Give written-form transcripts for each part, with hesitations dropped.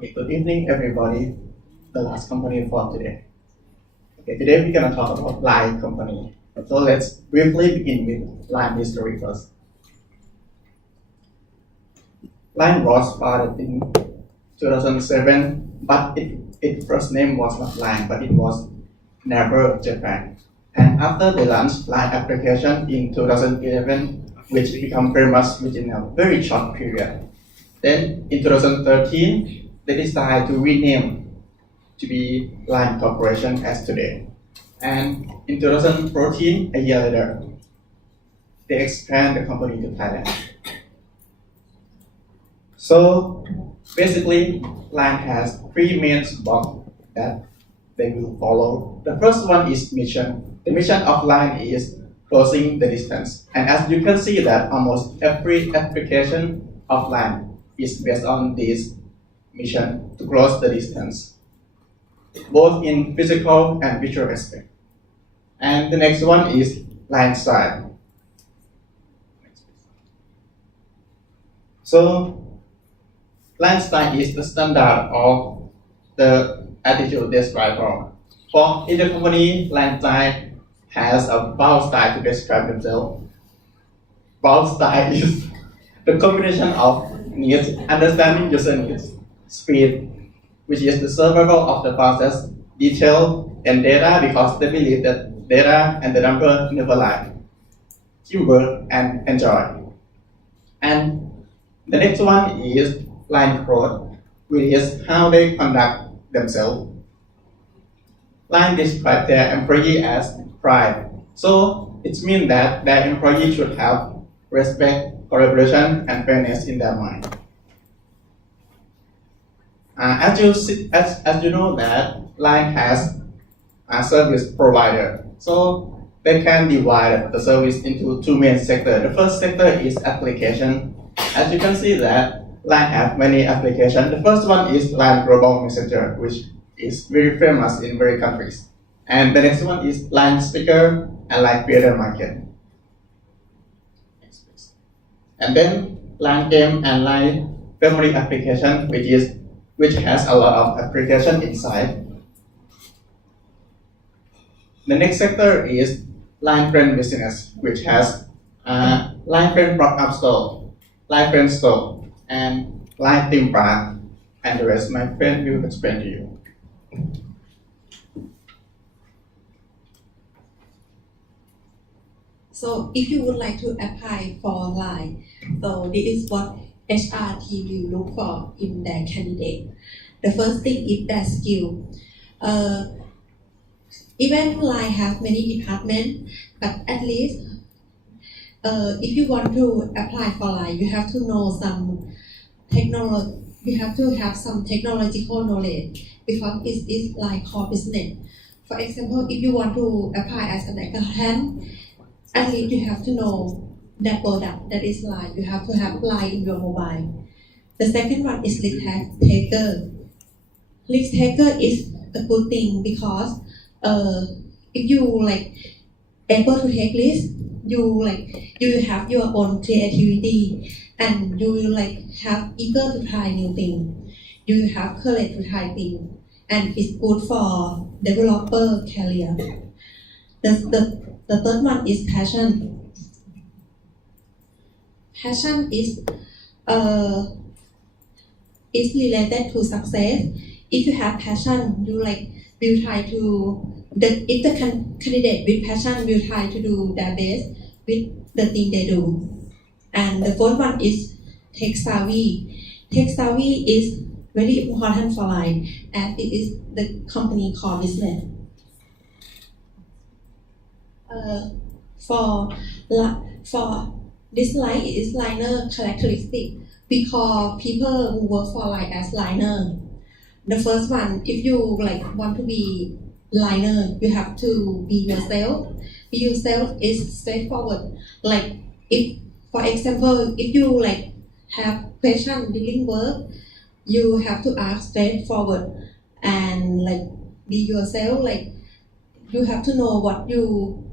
Okay, good evening, everybody. The last company for today. Okay, today we're gonna talk about Line company. So let's briefly begin with Line history first. Line was founded in 2007, but its first name was not Line, but it was Naver Japan. And after they launched Line application in 2011, which became famous within a very short period. Then in 2013, they decided to rename to be Line Corporation as today. And in 2014, a year later, they expand the company to Thailand. So basically, Line has three main blocks that they will follow. The first one is mission. The mission of Line is closing the distance. And as you can see that almost every application of Line is based on this mission to close the distance, both in physical and visual aspect. And the next one is Line style. So Line style is the standard of the attitude described for. For each company, Line style has a bold style to describe themselves. Bold style is the combination of needs, understanding user needs, speed, which is the survival of the process, detail, and data, because they believe that data and the number never lie, teamwork, and enjoy. And the next one is Line growth, which is how they conduct themselves. Line describes their employee as pride. So it means that their employee should have respect, collaboration, and fairness in their mind. As you know that Line has a service provider, so they can divide the service into two main sectors. The first sector is application. As you can see that Line has many applications. The first one is Line Global Messenger, which is very famous in many countries. And the next one is Line Speaker and Line Creator Market. And then Line Game and Line Family application, which has a lot of application inside. The next sector is Line Friend Business, which has Line Friend Product Store, Line Friend Store, and Line Theme Park. And the rest, my friend will explain to you. So if you would like to apply for Line, so this is what HR team will look for in their candidate. The first thing is their skill. Even Line has many departments, but at least if you want to apply for Line, you have to know some technology. You have to have some technological knowledge because it is Line core business. For example, if you want to apply as an accountant, at least you have to know that product that is Line. You have to have Line in your mobile. The second one is risk taker. Risk taker is a good thing because if you able to take risk, you have your own creativity and you have eager to try new things. You have courage to try things, and it's good for developer career. The third one is passion. Passion is related to success. If you have passion, you will try to. If the candidate with passion will try to do their best with the thing they do. And the fourth one is tech savvy. Tech savvy is very important for Line, as it is the company core business. For this Line, it is liner characteristic. We call people who work for Line as liner. The first one, if you want to be liner, you have to be yourself. Be yourself is straightforward. If, for example, if you have question during work, you have to ask straightforward and be yourself. You have to know what you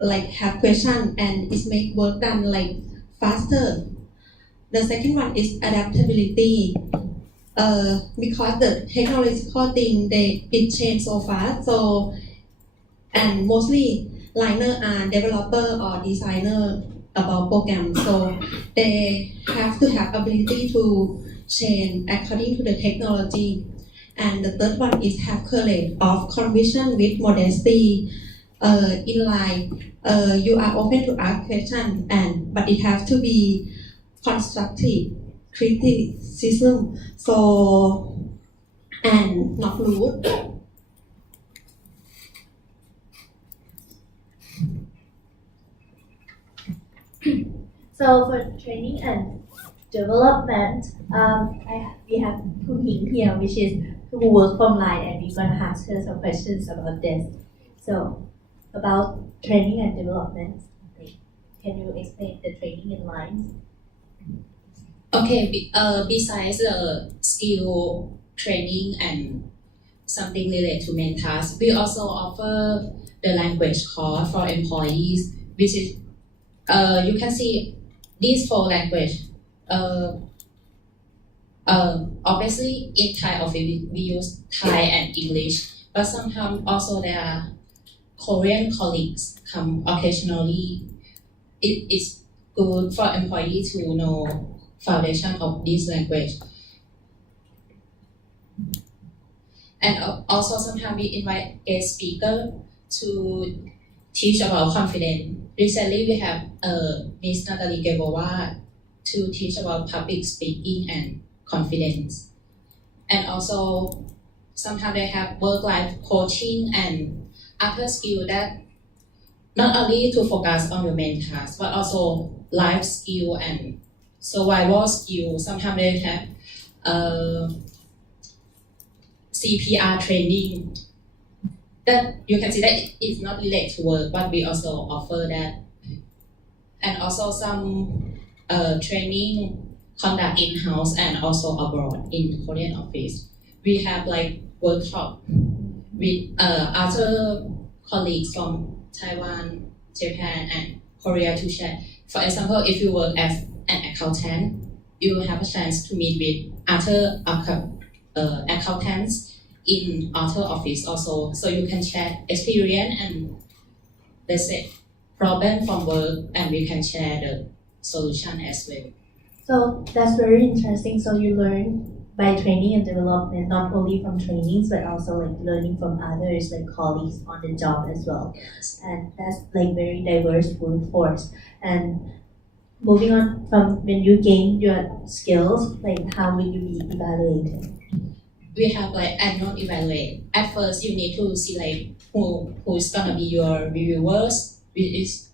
have question and it make work done faster. The second one is adaptability. because the technological thing it changed so fast. So and mostly learner are developer or designer about program. So they have to have ability to change according to the technology. And the third one is have courage of conviction with modesty. In line, you are open to ask questions, but it has to be constructive criticism. So and not rude. So for training and development, we have Khun Hing here, which is who work from Line, and we're gonna ask her some questions about this. So about training and development, can you explain the training in Line? Okay, besides the skill training and something related to main tasks, we also offer the language course for employees, which is you can see these 4 language. Obviously, in Thai office we use Thai and English, but sometimes also there are Korean colleagues come occasionally. It is good for employees to know foundation of this language. And also sometimes we invite guest speaker to teach about confidence. Recently we have Miss Natalie Gebova to teach about public speaking and confidence. And also sometimes they have work-life coaching and other skill that not only to focus on your main task, but also life skill and survival skill. Sometimes they have CPR training that you can see that it's not related to work, but we also offer that. And also some training conduct in-house and also abroad in Korean office. We have like workshop with other colleagues from Taiwan, Japan, and Korea to share. For example, if you work as an accountant, you will have a chance to meet with other accountants in other office also. So you can share experience and let's say problem from work, and we can share the solution as well. So that's very interesting. So you learn by training and development, not only from trainings, but also like learning from others, like colleagues on the job as well. Yes. And that's like very diverse workforce. And moving on from when you gain your skills, like how will you be evaluated? We have like annual evaluate. At first, you need to see like who's gonna be your reviewers, which is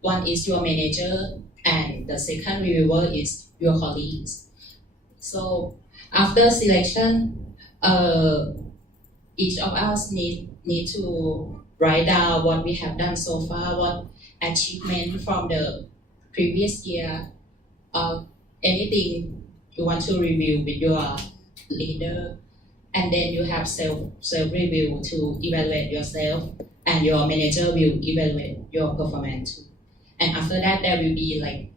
one is your manager, and the second reviewer is your colleagues. So after selection, each of us need to write down what we have done so far, what achievement from the previous year, anything you want to review with your leader, and then you have self review to evaluate yourself, and your manager will evaluate your performance too. And after that, there will be like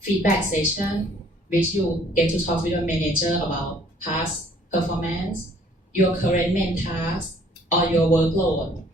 feedback session, which you get to talk with your manager about past performance, your current main task, or your workload,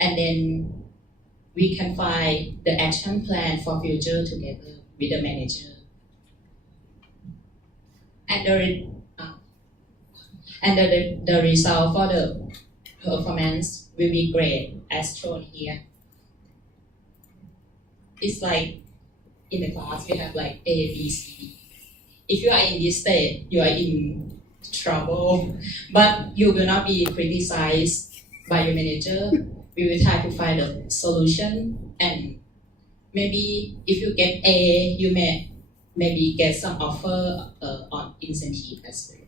and then we can find the action plan for future together with the manager. And the result for the performance will be great as shown here. It's like in the class we have like A, B, C, D. If you are in this state, you are in trouble, but you will not be criticized by your manager. We will try to find a solution, and maybe if you get A, you may maybe get some offer on incentive as well.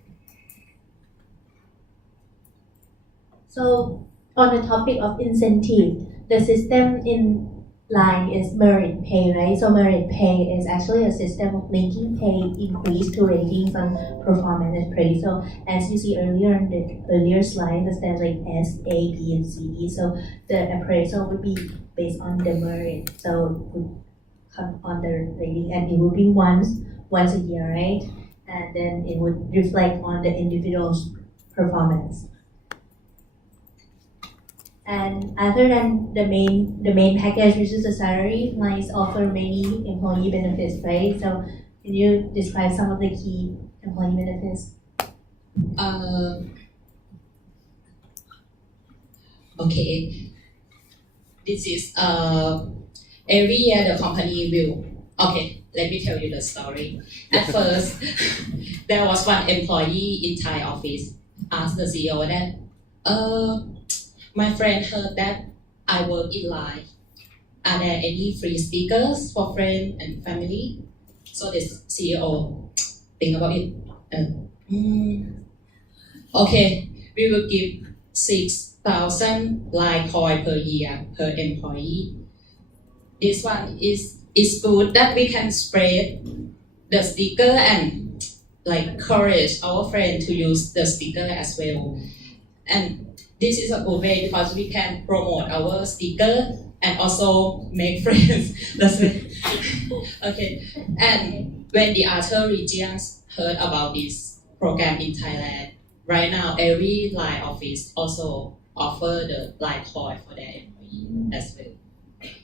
So on the topic of incentive, the system in Line is merit pay, right? So merit pay is actually a system of linking pay increase to ratings on performance and praise. So as you see earlier in the earlier slide, the stands like S, A, B, and C, D. So the appraisal would be based on the merit. So it would come on the rating, and it would be once a year, right? and then it would reflect on the individual's performance. And other than the main package, which is the salary, Lines offer many employee benefits, right? So can you describe some of the key employee benefits? Okay. This is every year the company will. Okay, let me tell you the story. At first, there was one employee in Thai office asked the CEO that, my friend heard that I work in Line. Are there any free speakers for friends and family? So the CEO think about it. Okay, we will give 6,000 Line coin per year per employee. This one is good that we can spread the sticker and encourage our friend to use the sticker as well. And this is a good way because we can promote our sticker and also make friends. That's it. Okay. And when the other regions heard about this program in Thailand, right now every Line office also offer the Line coin for their employees as well.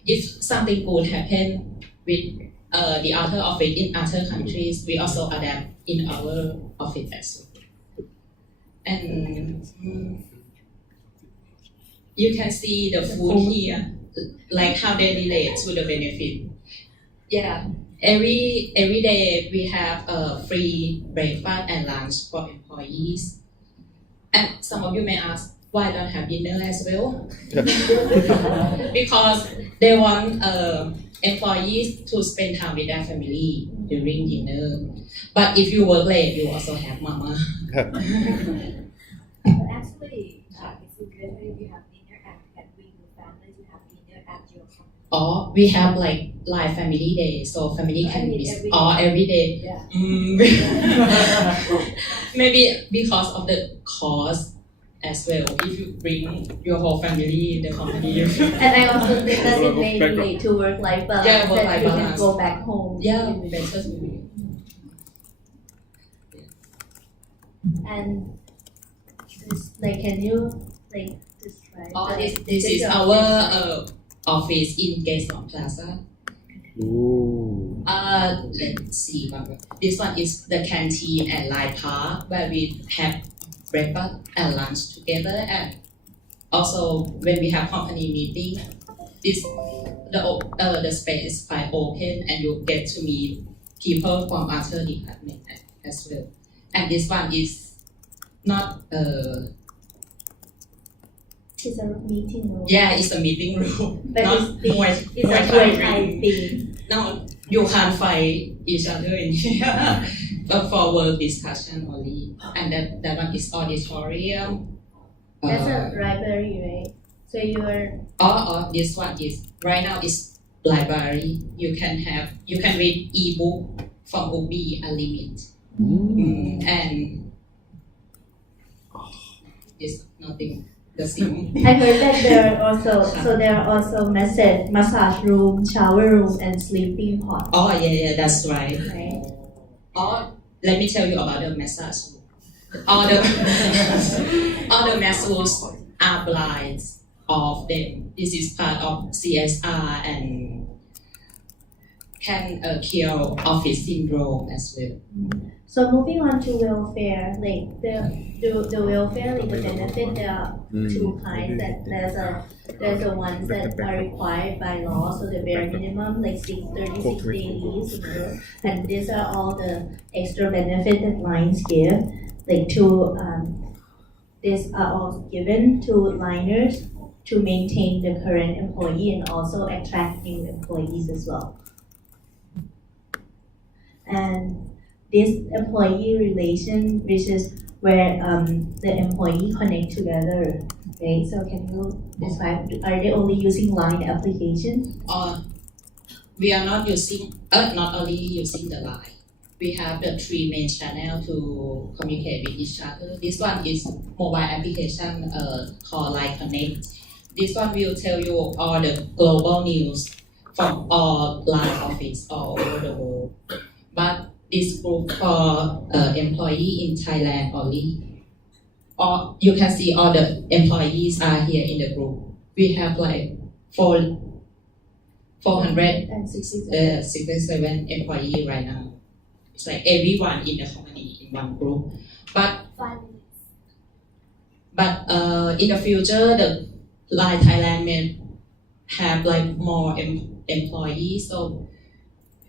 If something good happen with the other office in other countries, we also adapt in our office as well. And you can see the food here, like how they relate to the benefit. Yeah, every day we have a free breakfast and lunch for employees. And some of you may ask, why don't have dinner as well? Because they want employees to spend time with their family during dinner. But if you work late, you also have mama. But actually, it's good if you have dinner and can bring your family to have dinner at your company. Or we have Line family day, so family can visit every day. Yeah. Maybe because of the cost as well. If you bring your whole family in the company, And I also think that it may relate to work-life balance. Yeah, work-life that you can balance. go back home. yeah, better to be. And can you describe? This is our office in Gaesong Plaza. Ooh. Let's see. This one is the canteen and Line Park where we have breakfast and lunch together, and also when we have company meeting, the space is quite open and you get to meet people from other department as well. And this one is not It's a meeting room. yeah, it's a meeting room. But not it's big. Muay- It's a Muay Muay Thai Thai ring. thing. No, you can't fight each other in here. But for work discussion only. And that one is auditorium. That's a library, right? So you're This one is right now is library. You can read ebook from Ubi Unlimited. And it's nothing the same. I heard that there are also massage room, shower room, and sleeping pod, Yeah, that's right. right? Let me tell you about the massage. All the massages are blind of them. This is part of CSR and can cure office syndrome as well. So moving on to welfare, the welfare, the benefit, there are two kinds. That there's the ones that are required by law, so the bare minimum, 36 day leaves, and these are all the extra benefit that Lines give, these are all given to liners to maintain the current employee and also attract new employees as well. And this employee relation, which is where the employee connect together, right? So can you describe, are they only using Line application? We are not only using the Line. We have the 3 main channels to communicate with each other. This one is mobile application called Line Connect. This one will tell you all the global news from all Line office all over the world. But this group for employee in Thailand only. Or you can see all the employees are here in the group. We have like 467 employees right now. It's like everyone in the company in one group. But 5 minutes. in the future, the Line Thailand may have like more employees. So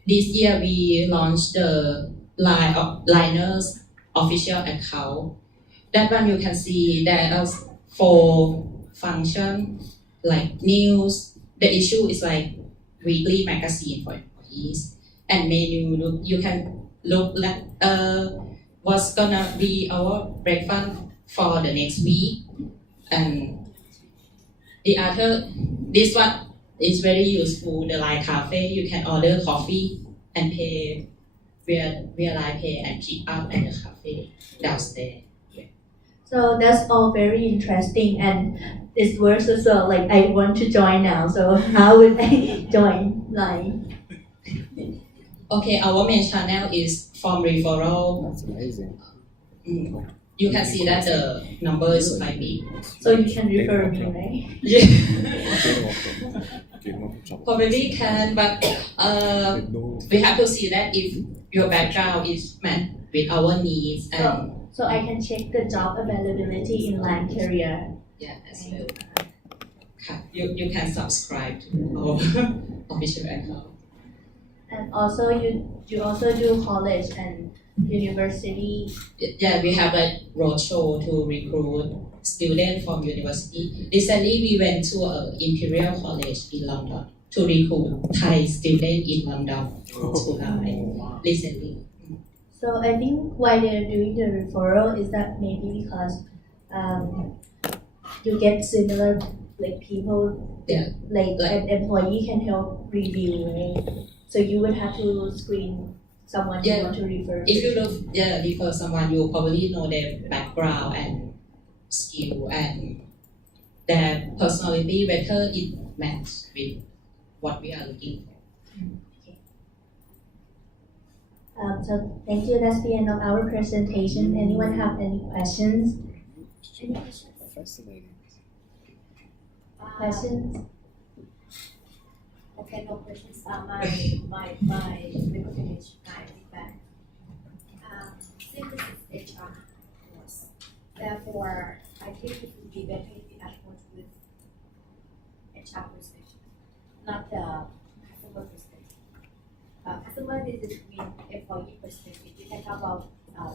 this year we launched the Liners official account. That one you can see there are 4 functions like news. The issue is like weekly magazine for employees and menu. You can look at what's gonna be our breakfast for the next week. And the other, this one is very useful. The Line Cafe, you can order coffee and pay via Line Pay and pick up at the cafe downstairs. So that's all very interesting, and it works as well. Like I want to join now, so how would I join Line? Okay, our main channel is from referral. That's amazing. You can see that the number is quite big. So you can refer me, right? Yeah, Game of Thrones. probably can, but No. we have to see that if your background is met with our needs and So I can check the job availability in Line Career. yeah, as well. You can subscribe to our official account. And also you also do college and university. Yeah, we have a roadshow to recruit students from university. Recently, we went to Imperial College in London to recruit Thai students in London to Line recently. So I think why they're doing the referral is that maybe because you get similar like people, Yeah. like Like- an employee can help review, right? So you would have to screen someone you Yeah. want to refer. If you refer someone, you probably know their background and skill and their personality, whether it matches with what we are looking for. So thank you. That's the end of our presentation. Anyone have any questions? Any questions? Fascinating. Questions? Okay, no questions. My recommendation, my feedback. Since this is HR course, therefore I think it would be better if you approach with HR perspective, not the customer perspective. Customer is mean employee perspective. You can talk about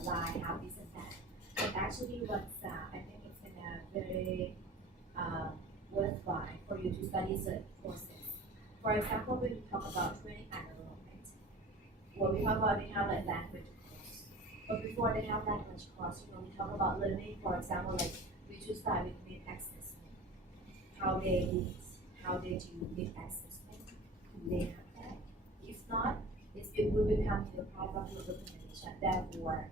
Line, how this and that. But actually, what's I think it's very worthwhile for you to study certain courses. For example, when we talk about training and development, what we talk about, they have like language course. But before they have language course, we talk about learning, for example, like we should start with mid assessment, how they read, how they do mid assessment, they have that. If not, it will become the part of your recommendation. Therefore,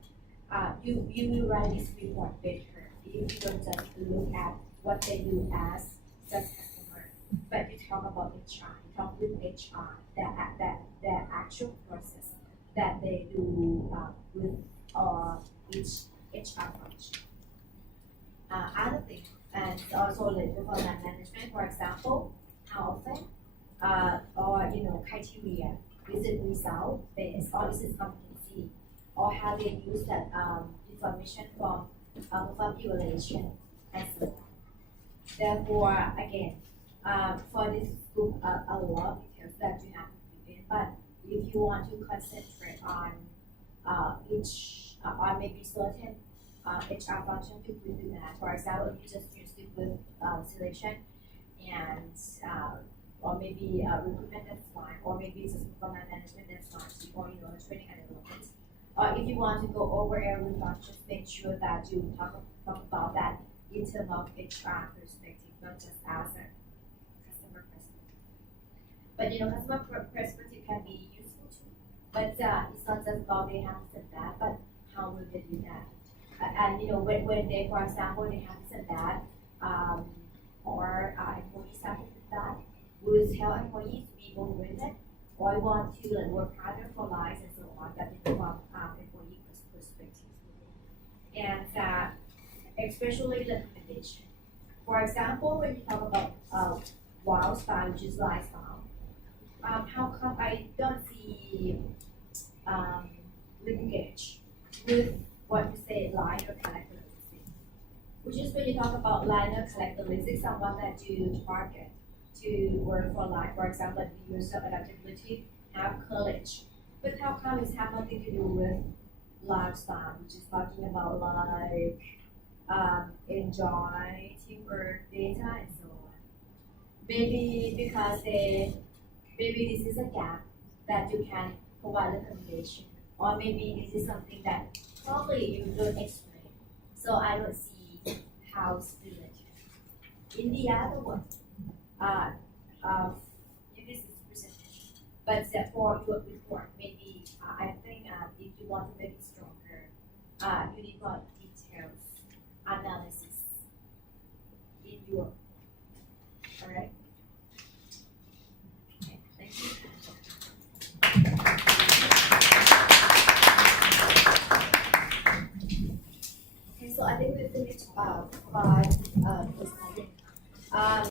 you will write this report better if you don't just look at what they do as just customer, but you talk about HR. You talk with HR, the actual process that they do with each HR function. Other thing, and also like performance management, for example, how often, or criteria. Is it result based or is it competency, or how they use that information from evaluation and so on. Therefore, again, for this group, a lot of details that you have to prepare. But if you want to concentrate on each, or maybe certain HR function, you could do that. For example, you just use it with selection and or maybe recruitment, that's fine, or maybe it's just performance management, that's fine, or training and development. Or if you want to go over every function, make sure that you talk about that in terms of HR perspective, not just as a customer perspective. But customer perspective can be useful too. But it's not just about they have this and that, but how will they do that? And when they, for example, they have this and that, or employees have this and that, will tell employees to be motivated, or want to like work harder for life and so on. That is from employee perspective. And especially the recommendation. For example, when you talk about wild style, which is lifestyle, how come I don't see linkage with what you say liner characteristics? Which is when you talk about liner characteristics, someone that you target to work for life. For example, like the user adaptability, have courage. But how come it has nothing to do with lifestyle, which is talking about like enjoy, teamwork, data, and so on. Maybe because maybe this is a gap that you can provide recommendation, or maybe this is something that probably you don't explain. So I don't see how it's related. In the other one, this is presentation, but for your report, maybe I think if you want to make it stronger, you need more details analysis in your. All right. Okay, thank you. Okay, so I think we finished 5 presentation.